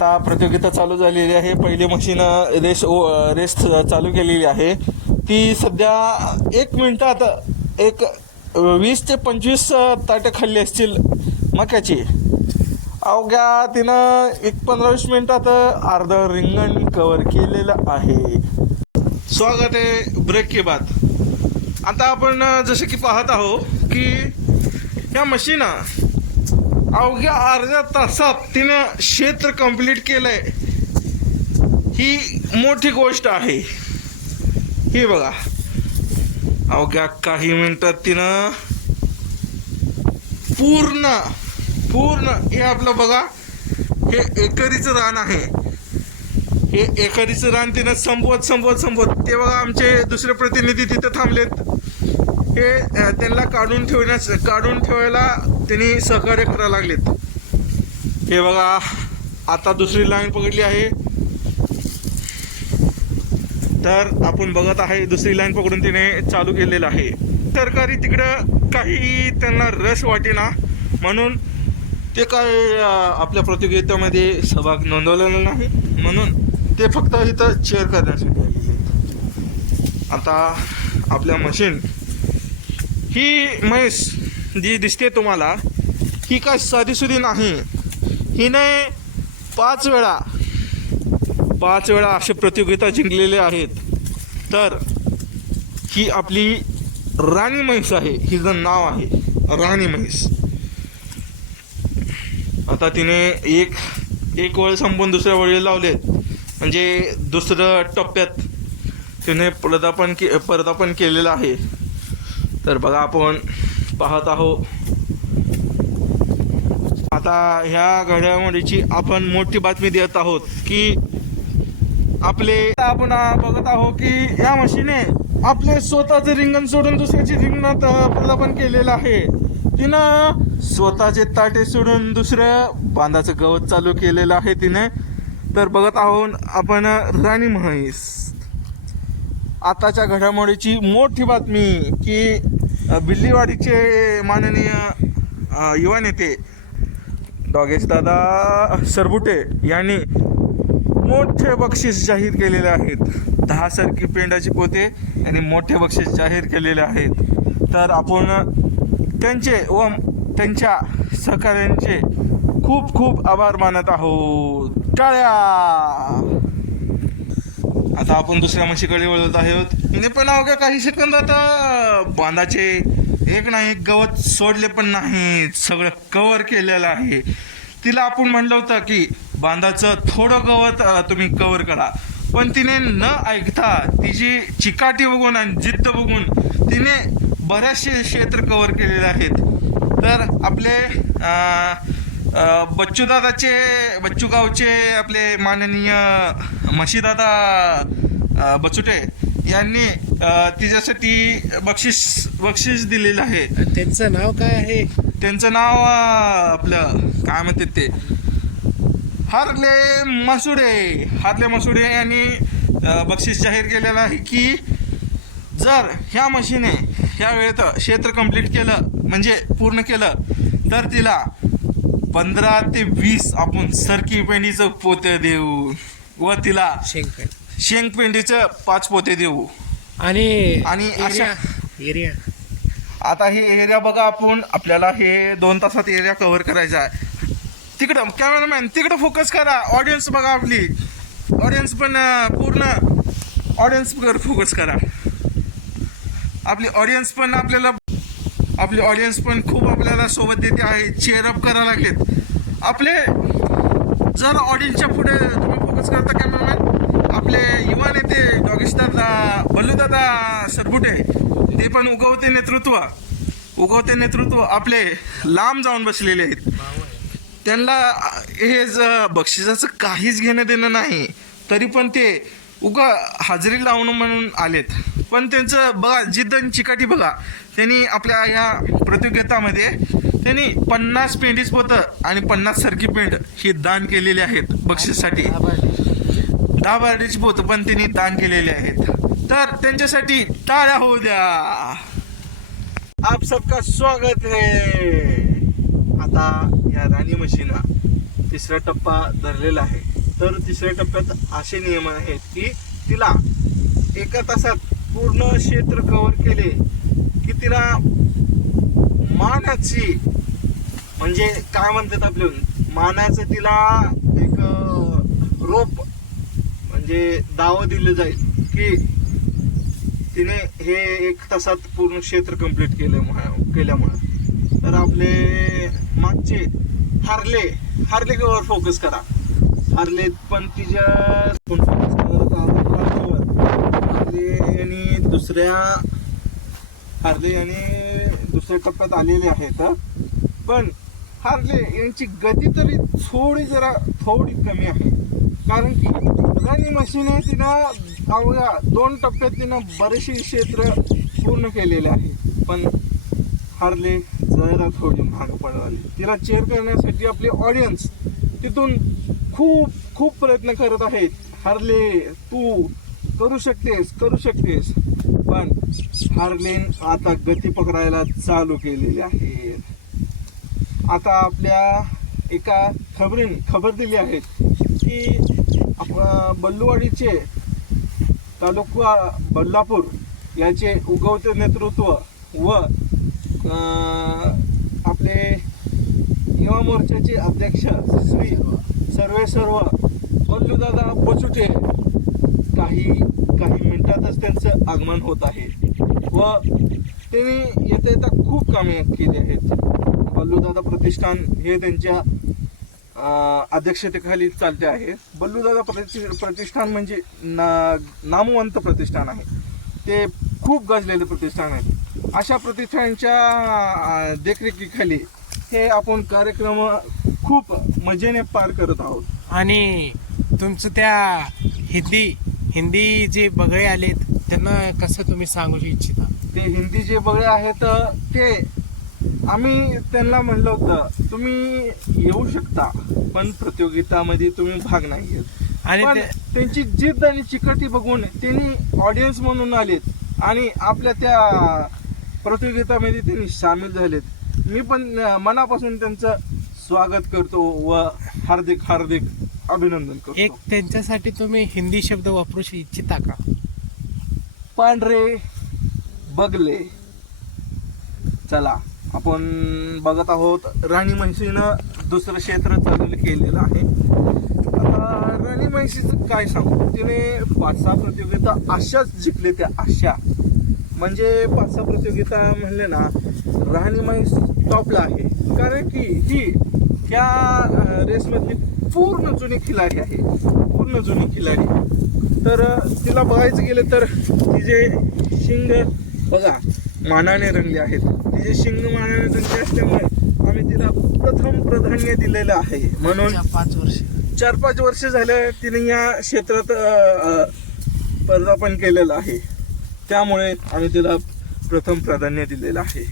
आता प्रतियोगिता चालू झालेली आहे. पहिली मशीन रेस चालू केलेली आहे. ती सध्या 1 मिनिटात एक 20 ते 25 ताटे खाल्ली असतील मक्याची. अवघ्या तिनं एक 15-20 मिनिटात अर्ध रिंगण कव्हर केलेलं आहे. स्वागत आहे ब्रेक के बाद. आता आपण जसे की पाहत आहोत की या मशीन अवघ्या अर्ध्या तासात तिनं क्षेत्र कंप्लीट केलंय. ही मोठी गोष्ट आहे. ही बघा, अवघ्या काही मिनिटात तिनं पूर्ण हे आपलं बघा, हे एकरीचं रान आहे. हे एकरीचं रान तिनं संपवत ते बघा, आमचे दुसरे प्रतिनिधी तिथे थांबलेत. हे त्यांना काढून ठेवायला त्यांनी सहकार्य करायला लागलेत. हे बघा, आता दुसरी लाईन पकडली आहे. तर आपण बघत आहे दुसरी लाईन पकडून तिने चालू केलेलं आहे. सरकारी तिकडं काही त्यांना रस वाटेना म्हणून ते काय आपल्या प्रतियोगितेमध्ये सहभाग नोंदवलेला नाही, म्हणून ते फक्त इथं चेअर करण्यासाठी आलेले. आता आपल्या मशीन ही म्हैस जी दिसते तुम्हाला, ही काय साधीसुधी नाही. हिने 5 वेळा अशा प्रतियोगिता जिंकलेले आहेत. तर ही आपली राणी म्हैस आहे. हिचं नाव आहे राणी म्हैस. आता तिने एक वळ संपून दुसऱ्या वळी लावलेत, म्हणजे दुसऱ्या टप्प्यात तिने पदार्पण केलेलं आहे. तर बघा, आपण पाहत आहोत. आता ह्या घडामोडीची आपण मोठी बातमी देत आहोत की आपण बघत आहोत की या मशीने आपले स्वतःचे रिंगण सोडून दुसऱ्याची रिंगणात पदार्पण केलेलं आहे. तिनं स्वतःचे ताटे सोडून दुसरं बांधाचं गवत चालू केलेलं आहे तिने. तर बघत आहोत आपण राणी म्हैस. आताच्या घडामोडीची मोठी बातमी की बिल्लीवाडीचे माननीय युवा नेते डॉगेश दादा सरबुटे यांनी मोठे बक्षीस जाहीर केलेले आहेत. 10 सरकी पेंडाची पोते आणि मोठे बक्षीस जाहीर केलेले आहेत. तर आपण त्यांचे व त्यांच्या सहकार्यांचे खूप खूप आभार मानत आहोत. टाळ्या. आता आपण दुसऱ्या म्हशीकडे वळत आहोत. हिने पण अवघ्या काही सेकंदात बांधाचे एक गवत सोडले पण नाही, सगळं कव्हर केलेलं आहे. तिला आपण म्हणलं होतं की बांधाचं थोडं गवत तुम्ही कव्हर करा, पण तिने न ऐकता तिची चिकाटी बघून आणि जिद्द बघून तिने बरेचसे क्षेत्र कव्हर केलेले आहेत. तर आपले बच्चू गावचे आपले माननीय म्हशीदादा बचुटे यांनी तिच्यासाठी बक्षीस दिलेलं आहे. त्यांचं नाव काय आहे? त्यांचं नाव आपलं काय म्हणतात ते हार्ले मसुडे यांनी बक्षीस जाहीर केलेलं आहे की जर ह्या मशीने ह्या वेळेत क्षेत्र कंप्लीट केलं, म्हणजे पूर्ण केलं, तर तिला 15 ते 20 आपण सरकी पेंडीचं पोते देऊ व तिला शेंगपेंडीचं 5 पोते देऊ. आणि अशा एरिया आता ही एरिया बघा, आपल्याला हे 2 तासात एरिया कव्हर करायचा आहे. तिकडं कॅमेरामॅन तिकडं फोकस करा. ऑडियन्स बघा, आपली ऑडियन्स पण पूर्ण ऑडियन्सवर फोकस करा. आपली ऑडियन्स पण खूप आपल्याला सोबत देते आहे. चेअरअप करायला लागलेत आपले. जर ऑडियन्सच्या पुढे तुम्ही फोकस करता कॅमेरामॅन, आपले युवा नेते डॉगेश दादा बल्लूदादा सरबुटे, ते पण उगवते नेतृत्व आपले लांब जाऊन बसलेले आहेत. त्यांना हे बक्षिसाचं काहीच घेणं देणं नाही, तरी पण ते हाजरी लावणं म्हणून आलेत. पण त्यांचं बघा, जिद्द आणि चिकाटी बघा. त्यांनी आपल्या या प्रतियोगितामध्ये त्यांनी 50 पेंडीच पोतं आणि 50 सरकी पेंड ही दान केलेली आहेत बक्षीसाठी. 10 बारडीची पोतं पण त्यांनी दान केलेली आहेत. तर त्यांच्यासाठी टाळ्या होऊ द्या. आप सबका स्वागत है. आता या राणी म्हशींना तिसरा टप्पा धरलेला आहे. तर तिसऱ्या टप्प्यात असे नियम आहेत की तिला एका तासात पूर्ण क्षेत्र कव्हर केले की तिला मानाची म्हणजे काय म्हणतात आपले मानाचं तिला एक रोप म्हणजे दाव दिलं जाईल की तिने हे 1 तासात पूर्ण क्षेत्र कंप्लीट केल्यामुळे. तर आपले मागचे हार्लेवर फोकस करा. हार्ले पण तिच्या फोकस करत हार्ले आणि दुसऱ्या टप्प्यात आलेले आहेत. पण हार्ले यांची गती तरी थोडी कमी आहे. कारण की रनिंग मशीन तिनं अवघ्या 2 टप्प्यात तिनं बरेचसे क्षेत्र पूर्ण केलेले आहे. पण हार्ले जरा थोडी महाग पडली. तिला चेअर करण्यासाठी आपले ऑडियन्स तिथून खूप प्रयत्न करत आहेत. हार्ले तू करू शकतेस. पण हार्लेन आता गती पकडायला चालू केलेली आहे. आता आपल्या एका खबर दिली आहे की बल्लूवाडीचे तालुका बदलापूर याचे उगवते नेतृत्व व आपले युवा मोर्चाचे अध्यक्ष श्री सर्व बल्लूदादा पोचुटे काही मिनिटातच त्यांचं आगमन होत आहे व त्यांनी येता खूप कामे केली आहेत. बल्लूदादा प्रतिष्ठान हे त्यांच्या अध्यक्षतेखाली चालते आहे. बल्लूदादा प्रतिष्ठान म्हणजे नामवंत प्रतिष्ठान आहे. ते खूप गाजलेले प्रतिष्ठान आहे. अशा प्रतिष्ठानच्या देखरेखीखाली हे आपण कार्यक्रम खूप मजेने पार करत आहोत. आणि तुमचं त्या हिंदी जे बगळे आलेत त्यांना कसं तुम्ही सांगू इच्छिता? ते हिंदी जे बगळे आहेत ते आम्ही त्यांना म्हणलं होतं तुम्ही येऊ शकता पण प्रतियोगितामध्ये तुम्ही भाग नाही घेत. आणि त्यांची जिद्द आणि चिकाटी बघून त्यांनी ऑडियन्स म्हणून आलेत आणि आपल्या त्या प्रतियोगितामध्ये त्यांनी सामील झालेत. मी पण मनापासून त्यांचं स्वागत करतो व हार्दिक अभिनंदन करतो. एक त्यांच्यासाठी तुम्ही हिंदी शब्द वापरू इच्छिता का? पांढरे बगले. चला आपण बघत आहोत राणी म्हैसीनं दुसरं क्षेत्र चालू केलेलं आहे. आता राणी म्हैसीचं काय सांगू, तिने 5-6 प्रतियोगिता अशाच जिंकले त्या अशा म्हणजे 5-6 प्रतियोगिता म्हणले ना राणी म्हैस टॉपला आहे. कारण की ही त्या रेसमधली पूर्ण जुनी खिलाडी आहे. तर तिला बघायचं गेलं तर तिचे शिंग बघा मानाने रंगले आहेत. तिचे शिंग मानाने रंगले असल्यामुळे आम्ही तिला प्रथम प्राधान्य दिलेलं आहे. म्हणून 4-5 वर्ष झालं तिने या क्षेत्रात पदार्पण केलेलं आहे. त्यामुळे आम्ही तिला प्रथम प्राधान्य दिलेलं आहे.